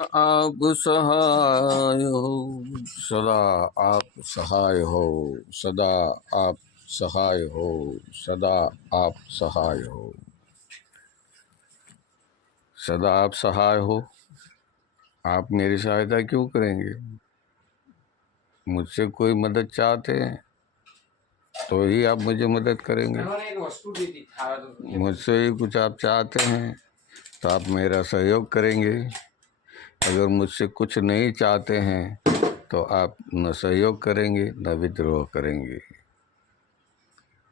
आप सहाय हो, सदा आप सहाय हो, सदा आप सहाय हो, सदा आप सहाय हो, सदा आप सहाय हो। आप मेरी सहायता क्यों करेंगे? मुझसे कोई मदद चाहते हैं तो ही आप मुझे मदद करेंगे। मुझसे ही कुछ आप चाहते हैं तो आप मेरा सहयोग करेंगे। अगर मुझसे कुछ नहीं चाहते हैं तो आप न सहयोग करेंगे न विद्रोह करेंगे,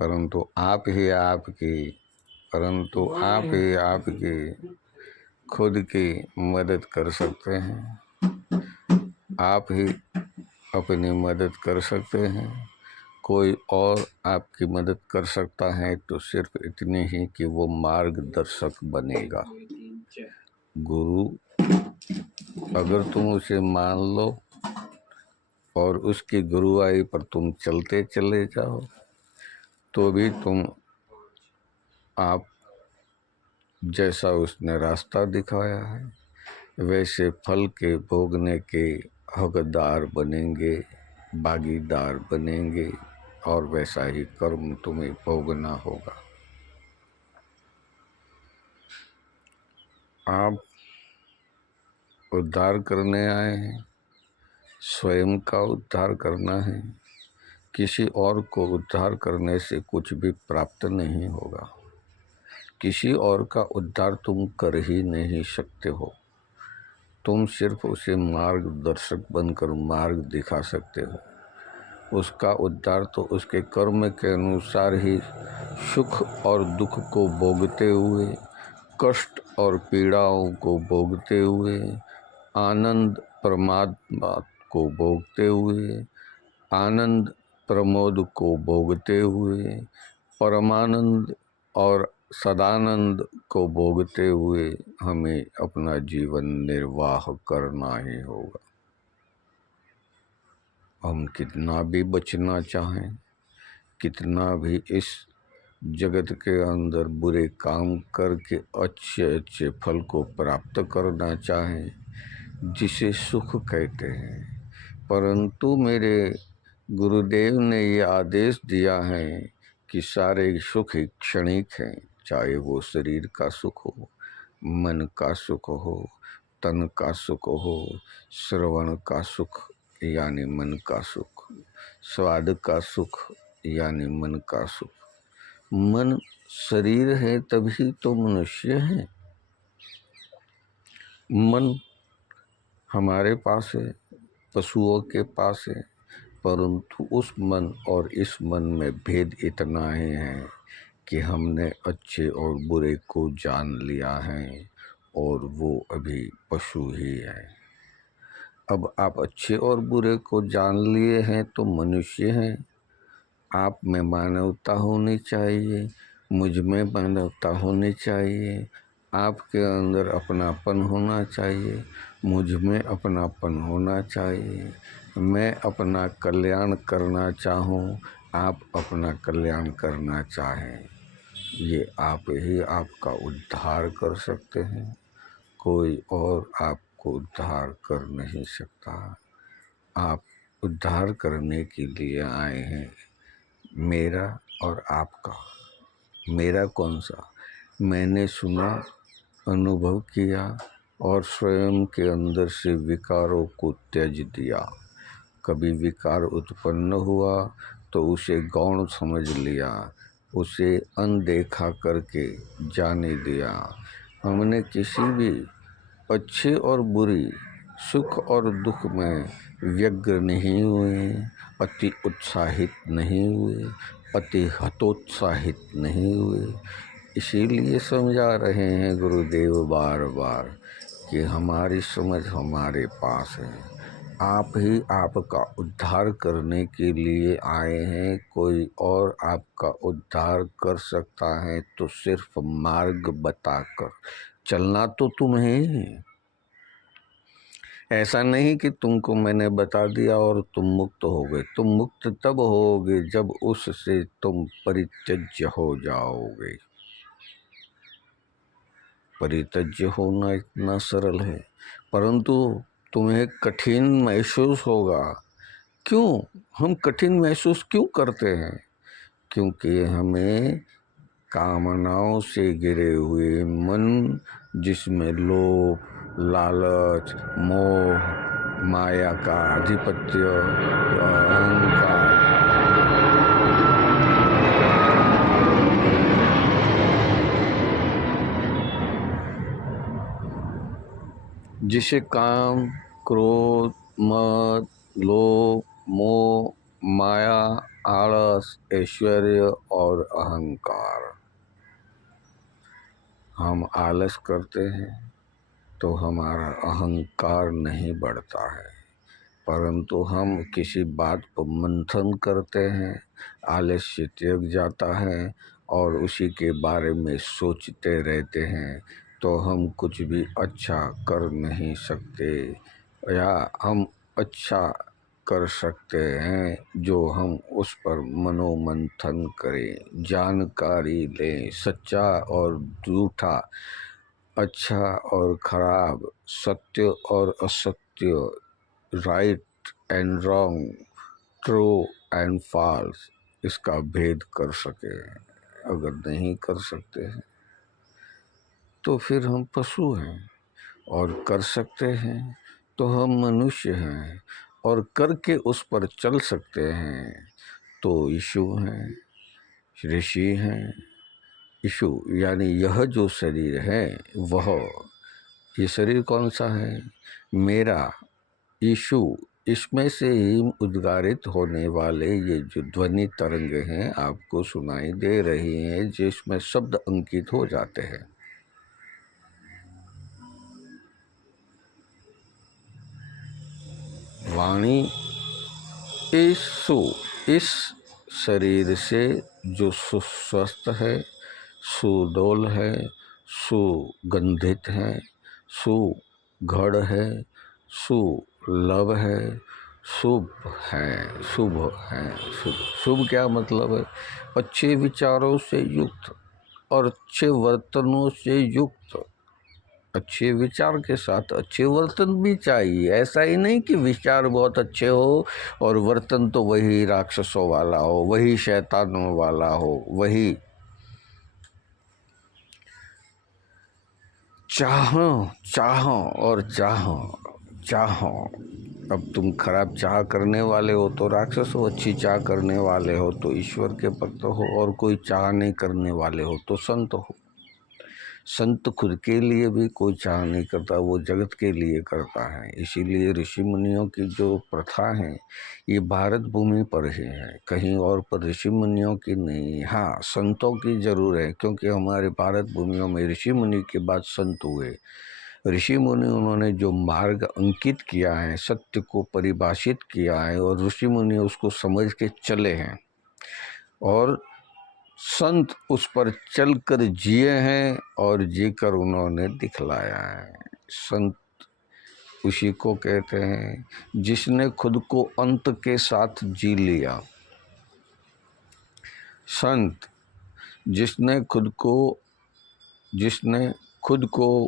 परंतु आप ही आपकी खुद की मदद कर सकते हैं। आप ही अपनी मदद कर सकते हैं। कोई और आपकी मदद कर सकता है तो सिर्फ इतने ही कि वो मार्गदर्शक बनेगा। गुरु, अगर तुम उसे मान लो और उसकी गुरुआई पर तुम चलते चले जाओ तो भी तुम आप जैसा उसने रास्ता दिखाया है वैसे फल के भोगने के हकदार बनेंगे, भागीदार बनेंगे और वैसा ही कर्म तुम्हें भोगना होगा। आप उद्धार करने आए हैं, स्वयं का उद्धार करना है। किसी और को उद्धार करने से कुछ भी प्राप्त नहीं होगा। किसी और का उद्धार तुम कर ही नहीं सकते हो। तुम सिर्फ उसे मार्गदर्शक बनकर मार्ग दिखा सकते हो। उसका उद्धार तो उसके कर्म के अनुसार ही सुख और दुख को भोगते हुए, कष्ट और पीड़ाओं को भोगते हुए, आनंद परमात्मा को भोगते हुए, आनंद प्रमोद को भोगते हुए, परमानंद और सदानंद को भोगते हुए हमें अपना जीवन निर्वाह करना ही होगा। हम कितना भी बचना चाहें, कितना भी इस जगत के अंदर बुरे काम करके अच्छे अच्छे फल को प्राप्त करना चाहें, जिसे सुख कहते हैं, परंतु मेरे गुरुदेव ने ये आदेश दिया है कि सारे सुख क्षणिक हैं। चाहे वो शरीर का सुख हो, मन का सुख हो, तन का सुख हो, श्रवण का सुख यानी मन का सुख, स्वाद का सुख यानी मन का सुख। मन शरीर है तभी तो मनुष्य है। मन हमारे पास है, पशुओं के पास है, परंतु उस मन और इस मन में भेद इतना ही है कि हमने अच्छे और बुरे को जान लिया है और वो अभी पशु ही है। अब आप अच्छे और बुरे को जान लिए हैं तो मनुष्य हैं। आप में मानवता होनी चाहिए, मुझ में मानवता होनी चाहिए, आपके अंदर अपनापन होना चाहिए, मुझ में अपनापन होना चाहिए। मैं अपना कल्याण करना चाहूँ, आप अपना कल्याण करना चाहें, ये आप ही आपका उद्धार कर सकते हैं। कोई और आपको उद्धार कर नहीं सकता। आप उद्धार करने के लिए आए हैं, मेरा और आपका। मेरा कौन सा? मैंने सुना, अनुभव किया और स्वयं के अंदर से विकारों को त्याज दिया। कभी विकार उत्पन्न हुआ तो उसे गौण समझ लिया, उसे अनदेखा करके जाने दिया। हमने किसी भी अच्छे और बुरी, सुख और दुख में व्यग्र नहीं हुए, अति उत्साहित नहीं हुए, अति हतोत्साहित नहीं हुए। इसीलिए समझा रहे हैं गुरुदेव बार बार कि हमारी समझ हमारे पास है। आप ही आपका उद्धार करने के लिए आए हैं। कोई और आपका उद्धार कर सकता है तो सिर्फ मार्ग बताकर। चलना तो तुम्हें है। ऐसा नहीं कि तुमको मैंने बता दिया और तुम मुक्त हो गए। तुम मुक्त तब होगे जब उससे तुम परित्यज्य हो जाओगे। परित्यज्य होना इतना सरल है, परंतु तुम्हें कठिन महसूस होगा। क्यों? हम कठिन महसूस क्यों करते हैं? क्योंकि हमें कामनाओं से घिरे हुए मन, जिसमें लोभ, लालच, मोह, माया का आधिपत्य, अहंकार, जिसे काम, क्रोध, मद, लोभ, मोह, माया, आलस, ऐश्वर्य और अहंकार। हम आलस करते हैं तो हमारा अहंकार नहीं बढ़ता है, परंतु हम किसी बात पर मंथन करते हैं, आलस्य त्याग जाता है और उसी के बारे में सोचते रहते हैं, तो हम कुछ भी अच्छा कर नहीं सकते। या हम अच्छा कर सकते हैं जो हम उस पर मनोमंथन करें, जानकारी लें, सच्चा और झूठा, अच्छा और खराब, सत्य और असत्य, right and wrong, true and false, इसका भेद कर सके। अगर नहीं कर सकते हैं तो फिर हम पशु हैं, और कर सकते हैं तो हम मनुष्य हैं, और करके उस पर चल सकते हैं तो यीशु हैं, ऋषि हैं। यीशु यानी यह जो शरीर है वह, ये शरीर कौन सा है? मेरा, यीशु। इसमें से ही उद्गारित होने वाले ये जो ध्वनि तरंग हैं आपको सुनाई दे रही हैं, जिसमें शब्द अंकित हो जाते हैं। वाणी इस शरीर से जो सुस्वस्थ है, सुडोल है, सुगंधित है, सुघड़ है, सुलभ है, शुभ है, शुभ है। शुभ क्या मतलब है? अच्छे विचारों से युक्त और अच्छे वर्तनों से युक्त। अच्छे विचार के साथ अच्छे वर्तन भी चाहिए। ऐसा ही नहीं कि विचार बहुत अच्छे हो और वर्तन तो वही राक्षसों वाला हो, वही शैतानों वाला हो, वही चाहो चाहो और चाहो चाहो। अब तुम खराब चाह करने वाले हो तो राक्षस हो, अच्छी चाह करने वाले हो तो ईश्वर के भक्त हो, और कोई चाह नहीं करने वाले हो तो संत हो। संत खुद के लिए भी कोई चाह नहीं करता, वो जगत के लिए करता है। इसीलिए ऋषि मुनियों की जो प्रथा है ये भारत भूमि पर ही है, कहीं और पर ऋषि मुनियों की नहीं। हाँ, संतों की जरूर है, क्योंकि हमारे भारत भूमियों में ऋषि मुनि के बाद संत हुए। ऋषि मुनि उन्होंने जो मार्ग अंकित किया है, सत्य को परिभाषित किया है, और ऋषि मुनि उसको समझ के चले हैं, और संत उस पर चलकर जिए हैं और जीकर उन्होंने दिखलाया है। संत उसी को कहते हैं जिसने खुद को अंत के साथ जी लिया। संत जिसने खुद को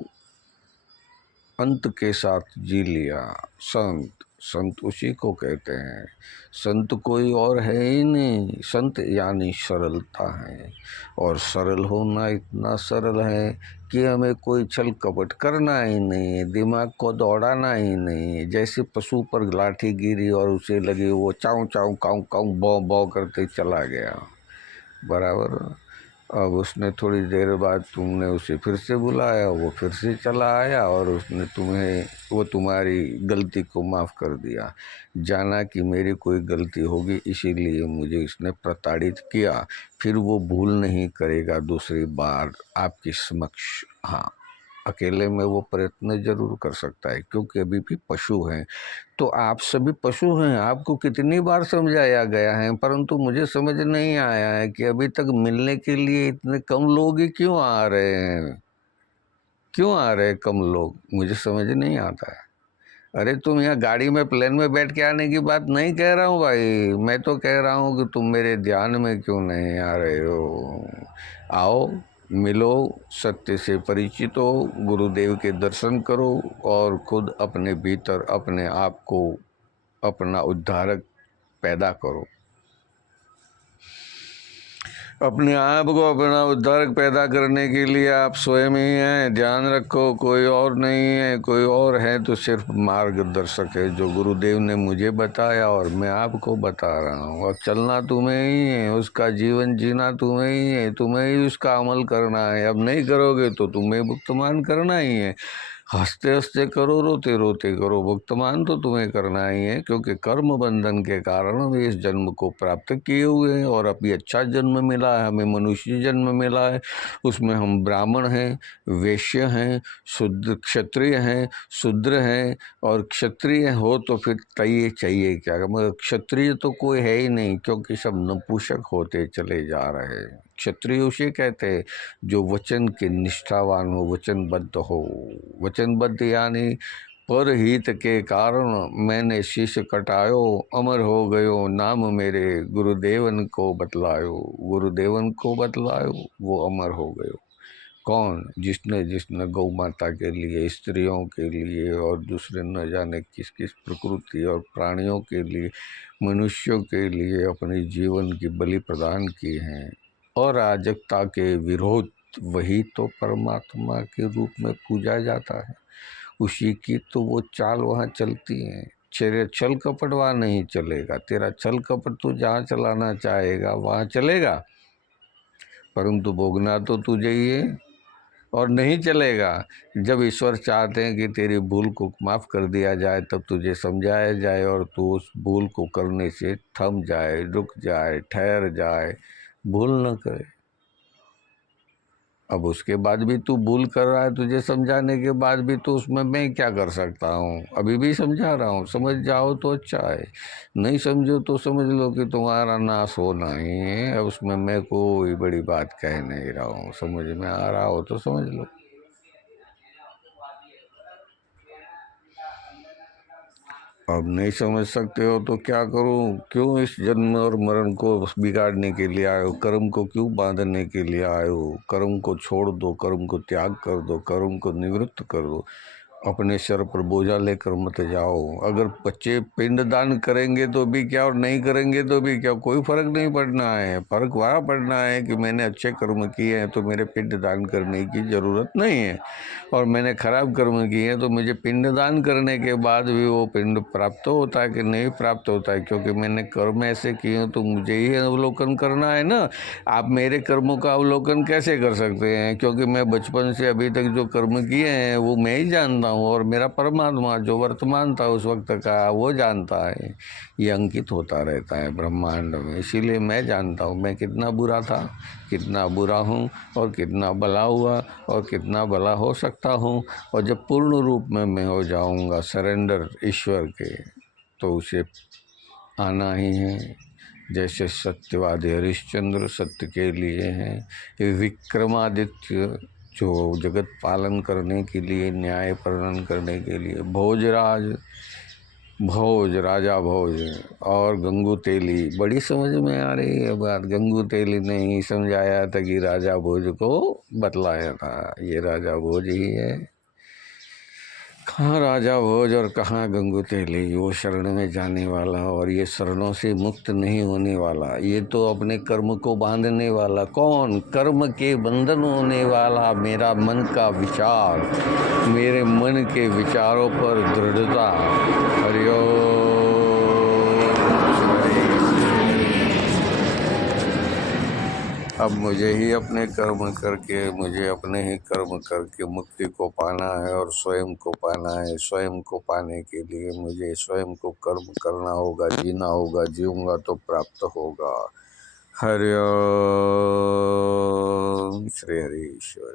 अंत के साथ जी लिया, संत उसी को कहते हैं। संत कोई और है ही नहीं। संत यानी सरलता है, और सरल होना इतना सरल है कि हमें कोई छल कपट करना ही नहीं है, दिमाग को दौड़ाना ही नहीं है। जैसे पशु पर लाठी गिरी और उसे लगी, वो चाऊ चाऊ काऊ काऊ बौ बौ करते चला गया, बराबर। अब उसने थोड़ी देर बाद तुमने उसे फिर से बुलाया, वो फिर से चला आया, और उसने वो तुम्हारी गलती को माफ़ कर दिया। जाना कि मेरी कोई गलती होगी, इसीलिए मुझे इसने प्रताड़ित किया। फिर वो भूल नहीं करेगा दूसरी बार आपके समक्ष। हाँ, अकेले में वो प्रयत्न जरूर कर सकता है, क्योंकि अभी भी पशु हैं। तो आप सभी पशु हैं। आपको कितनी बार समझाया गया है, परंतु मुझे समझ नहीं आया है कि अभी तक मिलने के लिए इतने कम लोग ही क्यों आ रहे हैं। क्यों आ रहे हैं कम लोग, मुझे समझ नहीं आता है। अरे तुम यहाँ गाड़ी में, प्लेन में बैठ के आने की बात नहीं कह रहा हूँ भाई, मैं तो कह रहा हूँ कि तुम मेरे ध्यान में क्यों नहीं आ रहे हो। आओ, मिलो, सत्य से परिचित हो, गुरुदेव के दर्शन करो और खुद अपने भीतर अपने आप को अपना उद्धारक पैदा करो। अपने आप को अपना उद्धारक पैदा करने के लिए आप स्वयं ही हैं। ध्यान रखो, कोई और नहीं है। कोई और है तो सिर्फ मार्गदर्शक है, जो गुरुदेव ने मुझे बताया और मैं आपको बता रहा हूँ। अब चलना तुम्हें ही है, उसका जीवन जीना तुम्हें ही है, तुम्हें ही उसका अमल करना है। अब नहीं करोगे तो तुम्हें भुगतान करना ही है। हंसते हंसते करो, रोते रोते करो, भुगतान तो तुम्हें करना ही है, क्योंकि कर्म बंधन के कारण हम इस जन्म को प्राप्त किए हुए हैं। और अभी अच्छा जन्म मिला है, हमें मनुष्य जन्म मिला है। उसमें हम ब्राह्मण हैं, वैश्य हैं, शुद्ध क्षत्रिय हैं, शूद्र हैं। और क्षत्रिय हो तो फिर चाहिए क्या, मगर क्षत्रिय तो कोई है ही नहीं, क्योंकि सब नपुंसक होते चले जा रहे हैं। क्षत्रिय उसे कहते हैं जो वचन के निष्ठावान हो, वचनबद्ध हो। वचनबद्ध यानी परहित के कारण मैंने शीश कटायो, अमर हो गयो नाम मेरे, गुरुदेवन को बतलायो। गुरुदेवन को बतलायो, वो अमर हो गयो। कौन? जिसने गौ माता के लिए, स्त्रियों के लिए और दूसरे न जाने किस किस प्रकृति और प्राणियों के लिए, मनुष्यों के लिए अपने जीवन की बलि प्रदान की हैं। अराजकता के विरोध, वही तो परमात्मा के रूप में पूजा जाता है। उसी की तो वो चाल वहाँ चलती है। तेरे छल कपट वहाँ नहीं चलेगा। तेरा छल कपट तू जहाँ चलाना चाहेगा वहाँ चलेगा, परंतु भोगना तो तुझे ही है। और नहीं चलेगा। जब ईश्वर चाहते हैं कि तेरी भूल को माफ़ कर दिया जाए, तब तुझे समझाया जाए और तू उस भूल को करने से थम जाए, रुक जाए, ठहर जाए, भूल न करे। अब उसके बाद भी तू भूल कर रहा है, तुझे समझाने के बाद भी, तो उसमें मैं क्या कर सकता हूँ? अभी भी समझा रहा हूँ, समझ जाओ तो अच्छा है, नहीं समझो तो समझ लो कि तुम्हारा नाश होना ही है। अब उसमें मैं कोई बड़ी बात कह नहीं रहा हूँ। समझ में आ रहा हो तो समझ लो। अब नहीं समझ सकते हो तो क्या करूं? क्यों इस जन्म और मरण को बिगाड़ने के लिए आए हो? कर्म को क्यों बांधने के लिए आए हो? कर्म को छोड़ दो, कर्म को त्याग कर दो, कर्म को निवृत्त कर दो। अपने सर पर बोझा लेकर मत जाओ। अगर बच्चे पिंड दान करेंगे तो भी क्या और नहीं करेंगे तो भी क्या, कोई फर्क नहीं पड़ना है। फर्क वहाँ पड़ना है कि मैंने अच्छे कर्म किए हैं तो मेरे पिंड दान करने की जरूरत नहीं है, और मैंने खराब कर्म किए हैं तो मुझे पिंड दान करने के बाद भी वो पिंड प्राप्त होता है कि नहीं प्राप्त होता है? क्योंकि मैंने कर्म ऐसे किए हैं तो मुझे ही अवलोकन करना है ना। आप मेरे कर्मों का अवलोकन कैसे कर सकते हैं? क्योंकि मैं बचपन से अभी तक जो कर्म किए हैं वो मैं ही जानता हूँ, और मेरा परमात्मा जो वर्तमान था उस वक्त का वो जानता है। ये अंकित होता रहता है ब्रह्मांड में। इसीलिए मैं जानता हूँ मैं कितना बुरा था, कितना बुरा हूँ, और कितना भला हुआ और कितना भला हो सकता हूँ। और जब पूर्ण रूप में मैं हो जाऊँगा सरेंडर ईश्वर के, तो उसे आना ही है। जैसे सत्यवादी हरिश्चंद्र सत्य के लिए हैं, विक्रमादित्य जो जगत पालन करने के लिए, न्याय पालन करने के लिए, भोजराज, भोज, राजा भोज, और गंगू तेली। बड़ी समझ में आ रही है बात। गंगू तेली ने ही समझाया था कि राजा भोज को बतलाया था, ये राजा भोज ही है। कहाँ राजा भोज और कहाँ गंगू तेली? वो शरण में जाने वाला और ये शरणों से मुक्त नहीं होने वाला, ये तो अपने कर्म को बांधने वाला। कौन? कर्म के बंधन होने वाला मेरा मन का विचार, मेरे मन के विचारों पर दृढ़ता। हरिओम। अब मुझे ही अपने कर्म करके, मुझे अपने ही कर्म करके मुक्ति को पाना है और स्वयं को पाना है। स्वयं को पाने के लिए मुझे स्वयं को कर्म करना होगा, जीना होगा, जीऊँगा तो प्राप्त होगा। हरि ओम। श्री हरि ईश्वर।